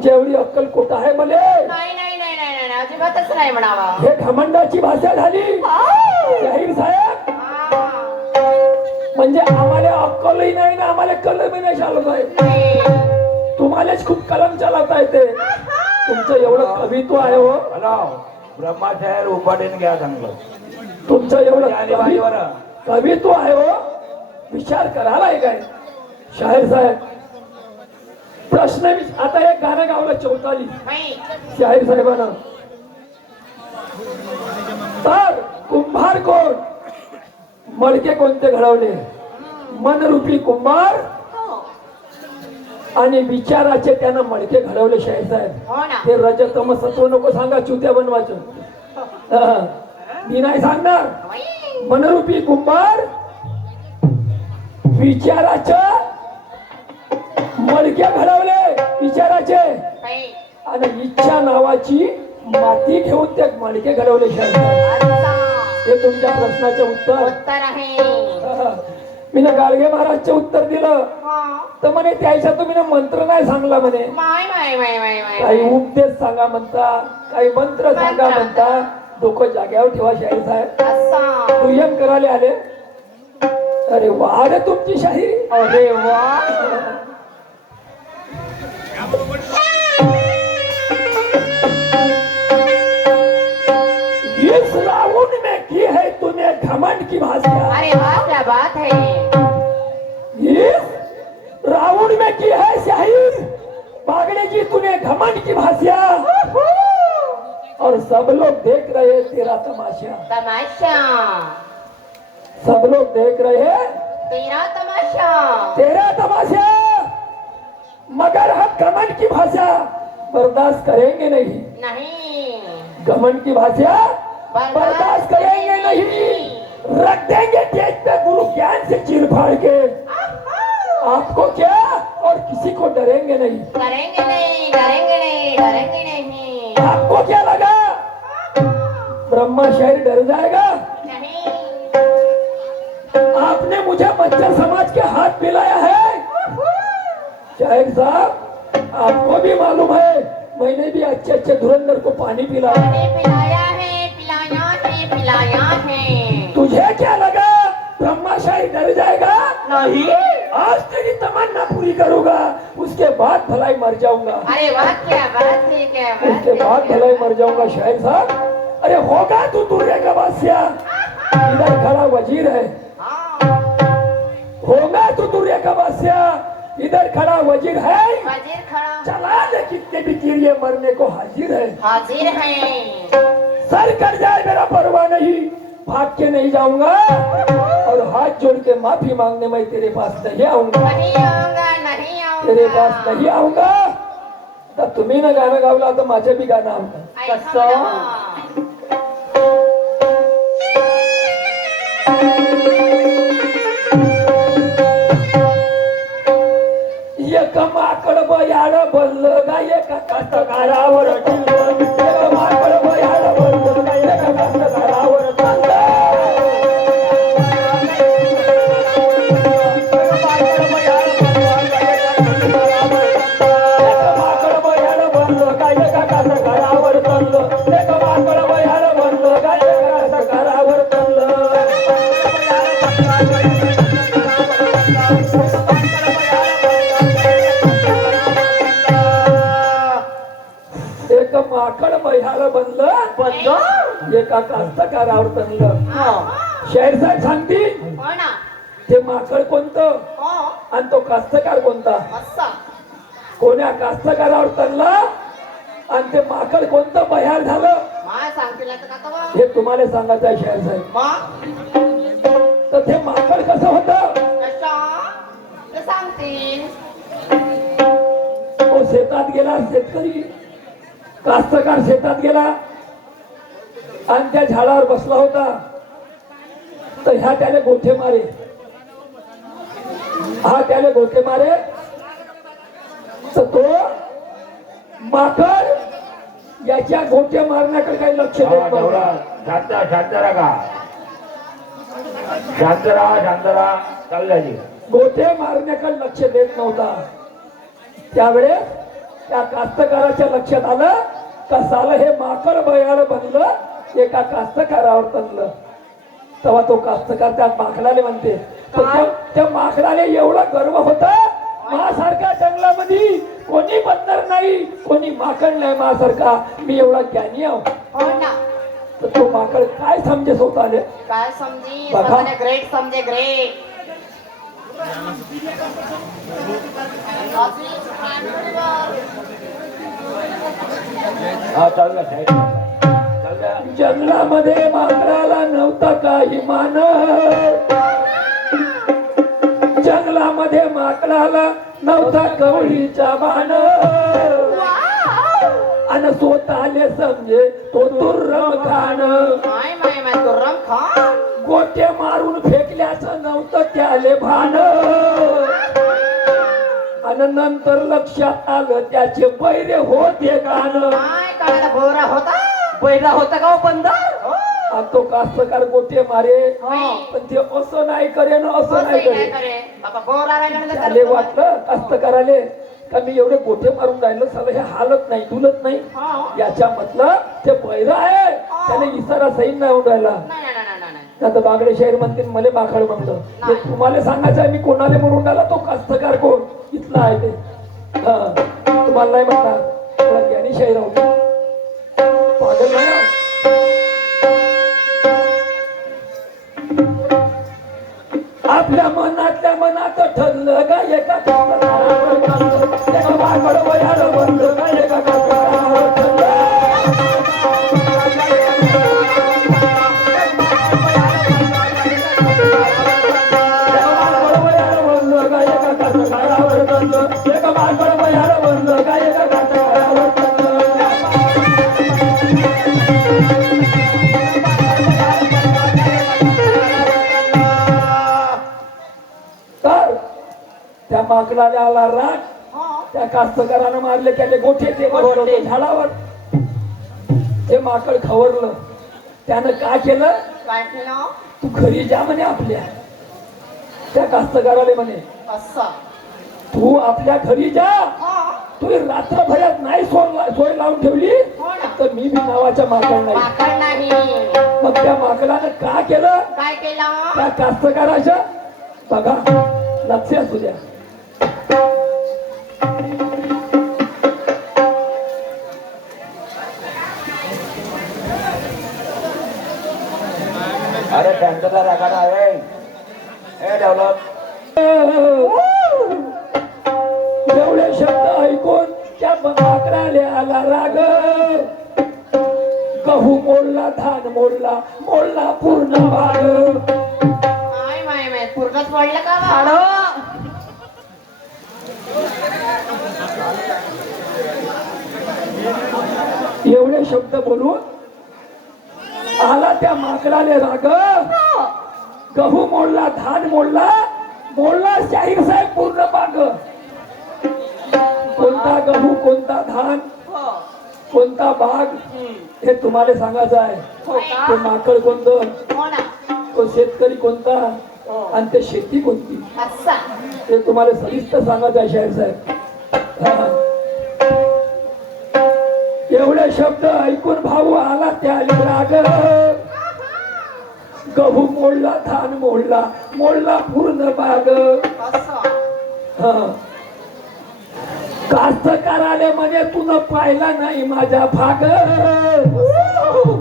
तुमच्या एवढी अक्कल कुठं आहे मले? नाही नाही नाही नाही नाही नाही, अजिबातच नाही म्हणावा. हे घमंडाची भाषा झाली. जाहीर साहेब. हा. म्हणजे आम्हाला अक्कलही नाही ना आम्हाला कलमही नाही चालत आहे. नाही. तुम्हालाच खूप कलम चालवता येते. तुमचं एवढं कवित्व आहे हो. हॅलो ब्रह्माचार्य उपाटीन घ्या चांगलं. तुमचं एवढं आणि कवि- बाईवर. कवित्व आहे हो. विचार करायला आहे काय? शाहीर साहेब प्रश्न आता एक गाणं गावलं चौताली. शाहीर साहेबांना तर कुंभार कोण मडके कोणते घडवले मनरूपी कुंभार हो. आणि विचाराचे त्यानं मडके घडवले शाहीर साहेब हो ते रजतम सत्व नको सांगा चुत्या बनवायचं हा. मी नाही सांगणार. मनरूपी कुंभार विचाराचं मडके घडवले विचाराचे. आणि इच्छा नावाची माती घेऊन ते मडके घडवले. हे तुमच्या प्रश्नाचे उत्तर उत्तर आहे मी गाडगे महाराजचे उत्तर दिलं हा. तर म्हणे त्याच्या तुम्ही ना मंत्र नाही सांगला म्हणे माय माय माय माय माय काही. उपदेश सांगा म्हणता काही मंत्र सांगा. म्हणता डोकं जाग्यावर ठेवा शाहीर साहेब. दुय्यम करायला आले अरे वा रे तुमची शाहिरी अरे वा घमंड की भाषा। अरे क्या बात है। रावण में की है शाहिर पागड़े की तूने घमंड की भाषा। और सब लोग देख रहे हैं तेरा तमाशा। तमाशा। सब लोग देख रहे हैं तेरा तमाशा। तेरा तमाशा। मगर हम घमंड की भाषा बर्दाश्त करेंगे नहीं। नहीं। घमंड की भाषा बर्दाश्त करेंगे नहीं। रख देंगे तेज पे गुरु ज्ञान से चीर फाड़ के आपको क्या? और किसी को डरेंगे नहीं। करेंगे नहीं डरेंगे नहीं डरेंगे नहीं। आपको क्या लगा? ब्रह्मा शहर डर जाएगा? नहीं। आपने मुझे मच्छर समाज के हाथ मिलाया है। शाहिर साहब आपको भी मालूम है मैंने भी अच्छे अच्छे धुरंधर को पिलाया। पानी पिलाया। भलाई मर जाऊँगा। अरे वाह क्या बात है क्या बात उसके बाद भलाई मर जाऊँगा शाहिर साहब। अरे होगा तू दुर्गे का बादशाह इधर खड़ा वज़ीर है। हाँ, होगा तू दुर्गे का बादशाह इधर खड़ा वज़ीर है। वज़ीर खड़ा। चला ले कितने भी कीड़िए मरने को हाजिर है। हाजिर है। सर कर जाए मेरा परवाह नहीं। भाग के नहीं जाऊँगा। और हाथ जोड़ के माफ़ी मांगने मैं तेरे पास नहीं आऊँगा। नहीं आऊँगा। तेरे पास नहीं आऊंगा तर तुम्ही ना गाणं गावला तर माझं बी गाणं आवडतं कसं? एक माकड बयाड बनलं गा एका कास्तकारावर टिकलं. शाहीर साहेब सांगतील? हो ना. ते माकड कोणतं? हो. आणि तो कास्तकार कोणता? असं. कोण्या कास्तकारावर तणला आणि ते माकड कोणतं? बयार झालं. मा सांगतील आता का तवा? हे तुम्हाला सांगायचं आहे शाहीर साहेब. मा. तर ते माकड कसं होतं? कशा? ते सांगतील. तो शेतात गेला शेतकरी. कास्तकार शेतात गेला. आणि त्या झाडावर बसला होता. तर ह्या त्याने गोठे मारे. हा त्याने गोठे मारे. तर तो माकड याच्या गोठे मारण्याकडे काही लक्ष देत शांत शांत राहा. शांत राहा शांत राहा. चालू झाली गोठे मारण्याकडे लक्ष देत नव्हता. त्यावेळेस त्या कास्तकाराच्या लक्षात आलं का साला हे माकड बयाळ बनलं एका कास्तकारावर तनलं तेव्हा तो कास्तकार त्या माकडाले म्हणते त्या- माकडाले एवढा गर्व होता? माझ्यासारख्या जंगलामध्ये कोणी बंदर नाही? कोणी माकड नाही माझ्यासारखा? मी एवढा ज्ञानी आहो. हो ना. तर तो माकड काय समजे स्वतःले काय समजी? बघा. समजणे ग्रेट समजे ग्रेट. हा चाल. जंगलामध्ये माकडाला नव्हता काही मान जंगलामध्ये माकडाला नव्हता कवळीचा मान आणि स्वतःले समजे तो दुर्रम खान. दुर्रम खान. गोटे मारून फेकल्याचं नव्हतं त्याले भान. आणि नंतर लक्षात आलं त्याचे बैरे होते गाणं होता. बैरा होता का हो बंदर. आणि तो कास्तकार गोटे मारे. पण ते असं नाही करे ना असं नाही करे. त्याले वाटलं कास्तकाराले का मी एवढे गोटे मारून राहिलो साला हे हालत नाही डुलत नाही. याच्या म्हटलं ते बैरा आहे. त्याने इसारा सैन नाही होऊन राहिला. आता बागडे शहर म्हणते मले माखाड म्हणलं. ते तुम्हाला सांगायचं आहे मी कोणाला म्हणून राहिला तो कास्तकार कोण? इथला आहे ते. तुम्हाला नाही तर त्या माकडाला आला राग. त्या कास्तकारानं मारले त्याले गोठे ते झाडावर. ते माकड खवरलं त्यानं काय केलं? काय केलं? तू घरी जा म्हणे आपल्या. त्या कास्तकाराले म्हणे असं. तू आपल्या घरी जा. हो. तू रात्रभरात नाही सोय सोय लावून ठेवली? हो तर मी बी नावाच्या माकड नाही. माकड नाही. मग त्या माकडानं का केलं? काय केलं? त्या कास्तकाराच्या बघा लक्ष असू द्या. अरे त्यांचा रागाना आहे हे डेव्हलप. एवढे शब्द ऐकून त्या माकडाले आला राग. गहू मोडला धान मोडला मोडला पूर्ण भाग. पडलं का भाडं एवढे शब्द बोलून आला त्या माकडाले राग. गहू मोडला धान मोडला मोडला शाहीर साहेब पूर्ण बाग कोणता गहू कोणता धान हो. कोणता बाग हे तुम्हाला सांगायचं आहे. हो ते माकड कोणतं? हो तो शेतकरी कोणता? आणि ते शेती कोणती? ते तुम्हाला सविस्तर सांगायचं आहे शाहीर साहेब. हा. एवढे शब्द ऐकून भाऊ आला त्या राग गहू मोडला धान मोडला मोडला पूर्ण बाग. असं. हा. कास्तकाराले म्हणे तुन पाहिला नाही माझ्या भाग.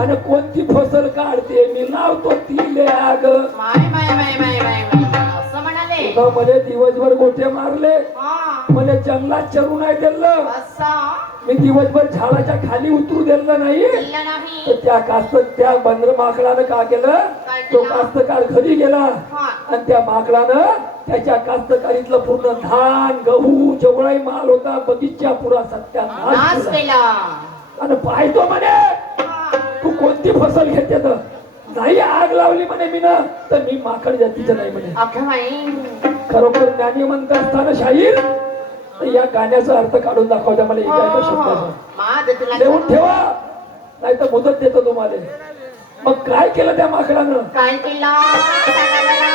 आणि कोणती फसल काढते? मी लावतो तिले आग. माय माय माय माय माय माय असं म्हणाले. तुला म्हणे दिवसभर गोठे मारले. हा. म्हणे जंगलात चरू नाही दिलं. असं? मी दिवसभर झाडाच्या खाली उतरू दिलं नाही. दिलं तर त्या कास्त त्या बंदर माकडानं का केलं? काय तो केलं? कास्तकार घरी गेला. हा. आणि त्या माकडानं त्याच्या कास्तकारीतलं पूर्ण धान गहू जेवढाही माल होता बगीच्या पुरा केला. केला. आणि पाहतो म्हणे. तू कोणती फसल घेते तर? नाही आग लावली म्हणे मी ना तर मी माकड जातीचं नाही म्हणे. अगं बाई. खरोखर ज्ञानी म्हणत असताना शाहीर तर या गाण्याचा अर्थ काढून दाखवता मला एका एका शब्दाचा. मा दे तुला. लिहून ठेवा नाही तर मुदत देतो तुम्हाला. मग काय केलं त्या माकडानं? काय केलं? सांगा जरा.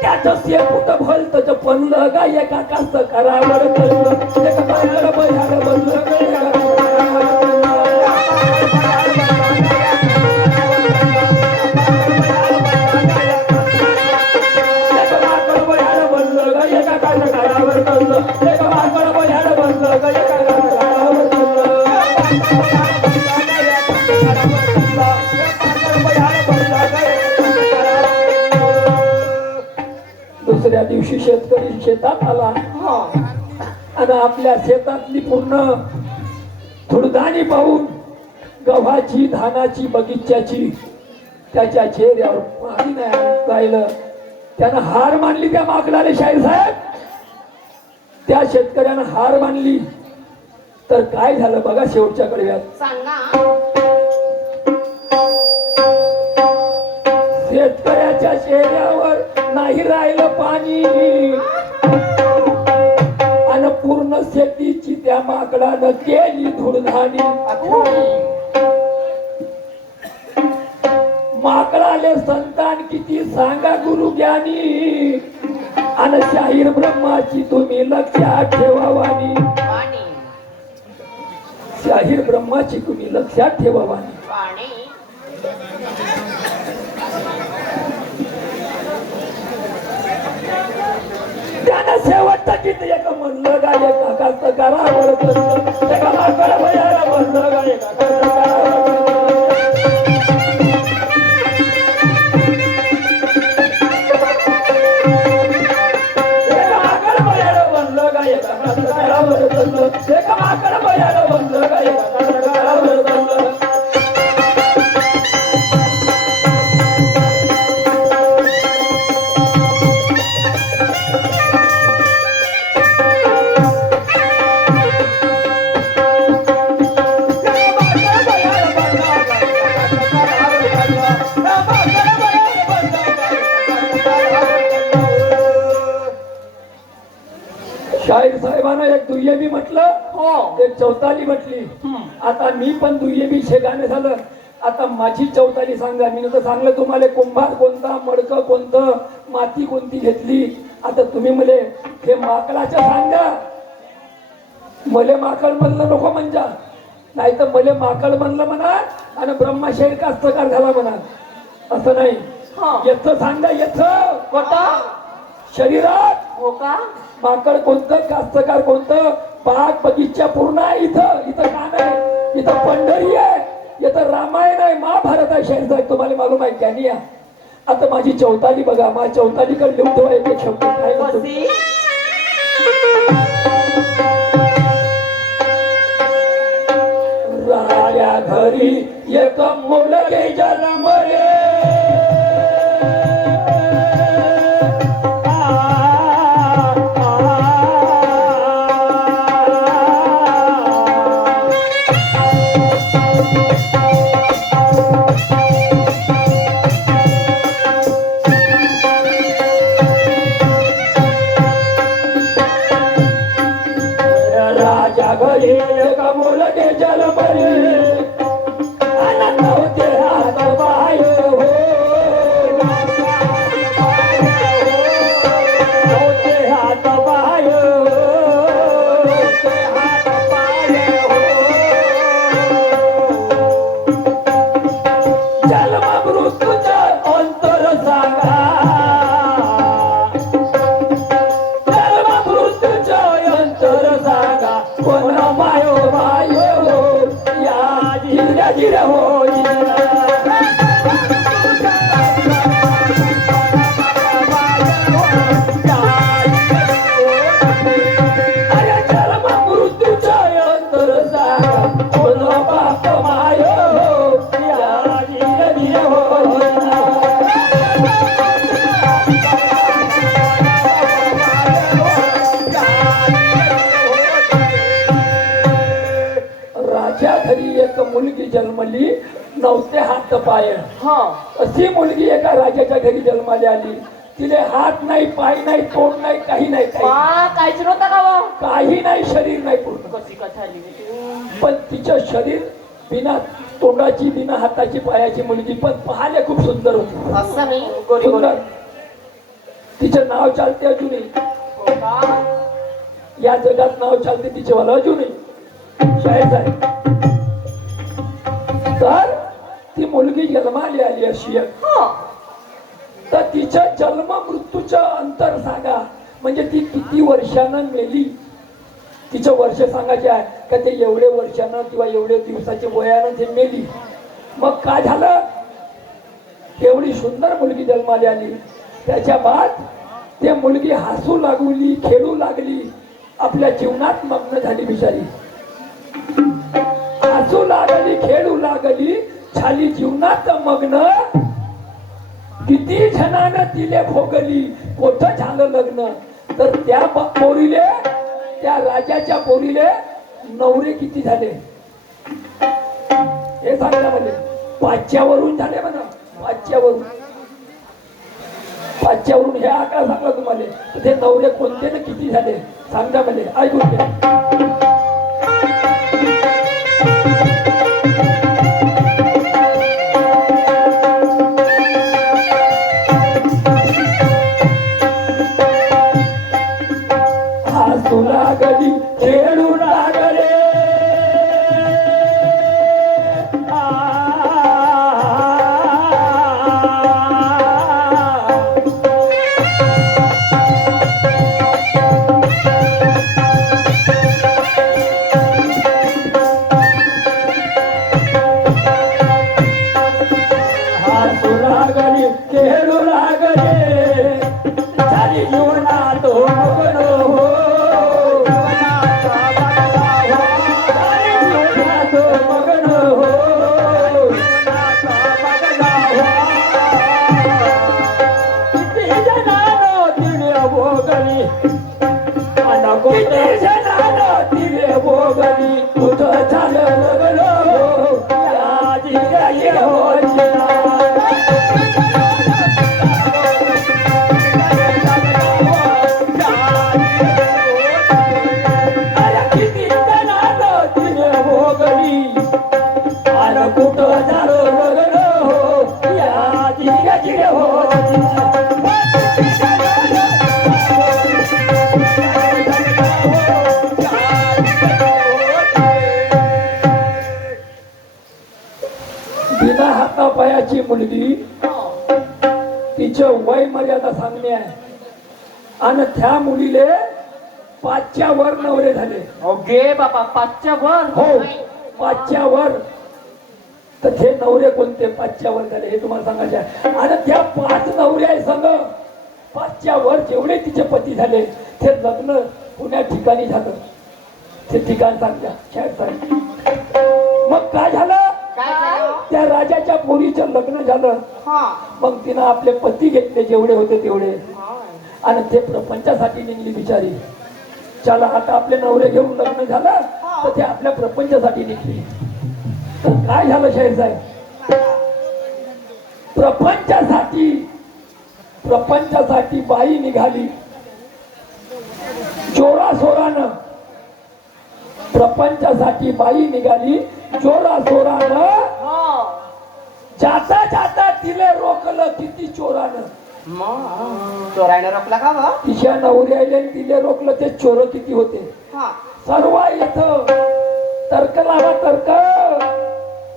त्याचं शेपूट भलतच बनलं गा एका कास्त करावर एका बयाला आपल्या शेतातली पूर्ण धुडधाणी पाहून गव्हाची धानाची बगीच्याची त्याच्या चेहऱ्यावर पाणी नाही राहिलं त्यानं हार मानली त्या माकडाने शाहीर साहेब? त्या शेतकऱ्यानं हार मानली. तर काय झालं बघा शेवटच्या कडव्यात शेतकऱ्याच्या चेहऱ्यावर नाही राहिलं पाणी. पूर्ण शेतीची त्या माकडानं केली धुडधाणी माकडाले संतान किती सांगा गुरु ज्ञानी. आणि शाहीर ब्रह्माची तुम्ही लक्षात ठेवावानी. शाहीर ब्रह्माची तुम्ही लक्षात ठेवावानी पाणी त्यानं शेवटचं गीत एक म्हणलं गा एका शाहीर साहेबांना एक दुय्यमी म्हटलं हो. एक चौताली म्हटली. आता मी पण दुय्यमी शेगाने झालं. आता माझी चौताली सांगा. मी तर सांगलं तुम्हाला कुंभार कोणता मडक कोणतं माती कोणती घेतली? आता तुम्ही मले हे माकडाचं सांगा. मले माकड म्हणलं नको म्हणजे. नाही तर मले माकड म्हणलं म्हणा आणि ब्रह्माशैर कास्तकार झाला म्हणा. असं नाही. हा. येथ सांगा येथ कोणतं शरीरात हो का? माकड कोणतं कास्तकार कोणतं? बाग बगीचा पूर्ण आहे इथं. इथं का आहे. इथं पंढरी आहे. इथं रामायण आहे. महाभारत आहे. शहर साहेब तुम्हाला मालूम आहे ज्ञानी या आता माझी चौताली बघा. माझ्या चौतालीकडे लिहून ठेवा. एक शब्द काय राजा घरी एक मुलगे जन्मले. हो. अशी मुलगी एका राजाच्या घरी जन्माला आली. तिले हात नाही पाय नाही तोंड नाही काही नाही काही वा काहीच नव्हतं का वो? काही नाही शरीर नाही पूर्ण. कशी कथा? पण तिचं शरीर बिना तोंडाची बिना हाताची पायाची मुलगी पण पाहायला खूप सुंदर होती. असं मी? गोरी गोरी. सुंदर. तिचं नाव चालते अजूनही. हो का? या जगात नाव चालते तिचे मला अजूनही. शाळेत आहे मुलगी जन्माली आली अशी. हो. तर तिच्या जन्म मृत्यूचं अंतर सांगा. म्हणजे ती किती वर्षानं मेली? तिचं वर्ष सांगायचे आहे का ते एवढे वर्षानं किंवा एवढे दिवसाच्या वयानं ते मेली? मग काय झालं? एवढी सुंदर मुलगी जन्माला आली त्याच्या बाद ते मुलगी हसू लागली खेळू लागली आपल्या जीवनात मग्न झाली बिचारी. हसू लागली खेळू लागली झाली जीवनात मग्न किती जणांना तिले भोगली कोथ झालं लग्न. तर त्या पोरीले त्या राजाच्या पोरीले नवरे किती झाले? हे सांगा म्हणजे पाचच्यावरून झाले म्हणा पाचच्यावरून. पाचच्यावरून हे आकडा सांगा तुम्हाला. ते नवरे कोणते ना किती झाले? सांगा म्हणजे ऐकून घ्या. पाचच्या वर हो पाचच्या वर तर ते नवरे कोणते? पाचच्या वर झाले हे तुम्हाला सांगायचे आहे. आणि त्या पाच नवरे आहे संघ पाचच्या वर जेवढे तिचे पती झाले ते लग्न पुण्या ठिकाणी झालं. ते ठिकाण सांगत्या शाळेत सांग. मग काय झालं? काय झालं? त्या राजाच्या पोरीचं लग्न झालं. हा. मग तिनं आपले पती घेतले जेवढे होते तेवढे. आणि ते प्रपंचासाठी निघली बिचारी. चला आता आपले नवरे घेऊन लग्न झालं तर ते आपल्या प्रपंचासाठी निघली. तर काय झालं शाहीर साहेब? प्रपंचासाठी प्रपंचासाठी बाई निघाली. जोरा सोरानं प्रपंचासाठी बाई निघाली. जोरा सोरानं हो. जाता जाता तिले रोकलं किती चोरानं मग. चोरायला रोखला का बा तिच्या आणि तिले रोकलं ते चोर किती होते? हा. सर्व येत तर्क लावा तर्क.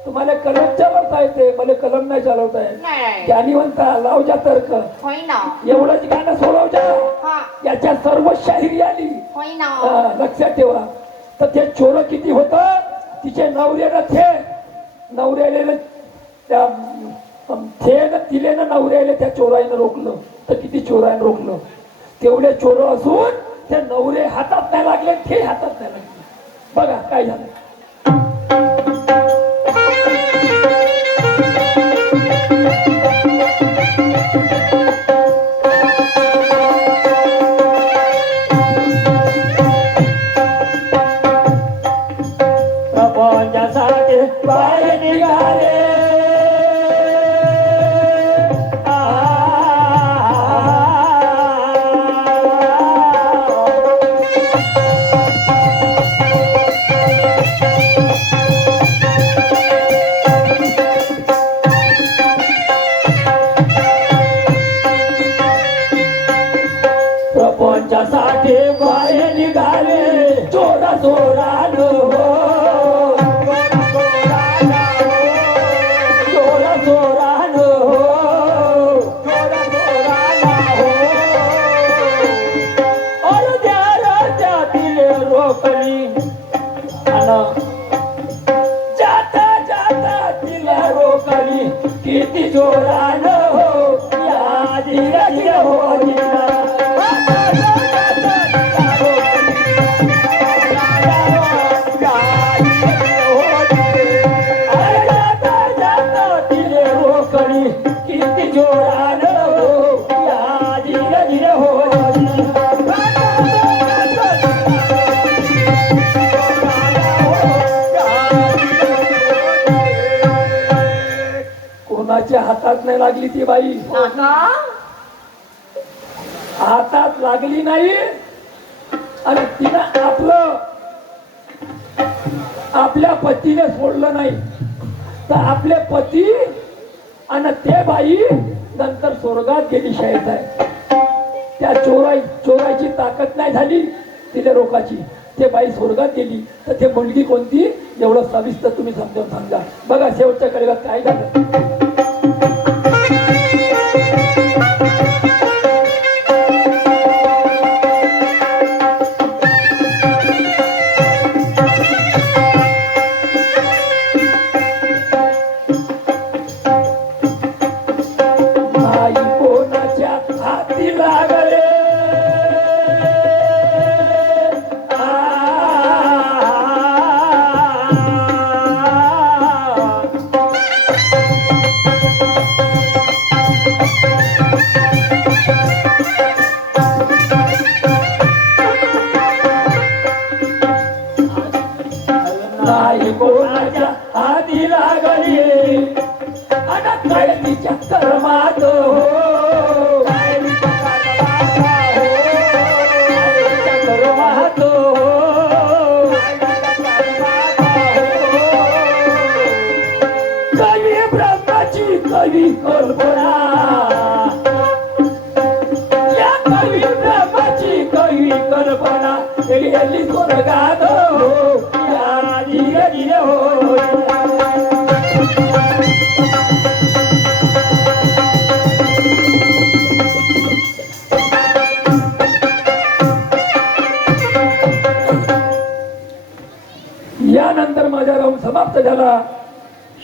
तुम्हाला कलम चालवता येते मला कलम नाही चालवता येत. नाही ज्ञानी म्हणता लाव जा तर्क. होय ना. एवढंच गाणं सोडव जा. हा. याच्या सर्व शाहिरी आली. होय ना. हा, लक्षात ठेवा. तर ते चोर किती होत? तिचे नवऱ्यानं थे. नवऱ्याने त्या ते थे न तिले ना नवऱ्याला त्या चोराईनं रोखलं. तर किती चोराईनं रोखलं? तेवढे चोर असून ते नवरे हातात नाही लागले ते हातात नाही लागले. बघा काय झालं. हातात नाही लागली ती बाई. हातात लागली नाही. आणि तिनं आपलं आपल्या पतीने सोडलं नाही. तर आपले पती आणि ते बाई नंतर स्वर्गात गेली शाळेत आहे. त्या चोराई चोराची ताकद नाही झाली तिने रोकाची ते बाई स्वर्गात गेली. तर ते मुलगी कोणती? एवढं सविस्तर तुम्ही समजावून सांगा. बघा शेवटच्या कडेला काय झालं. Thank you.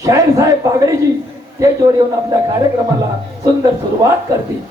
शाहीर साहेब बागडेजी ते जोर येऊन आपल्या कार्यक्रमाला सुंदर सुरुवात करतील.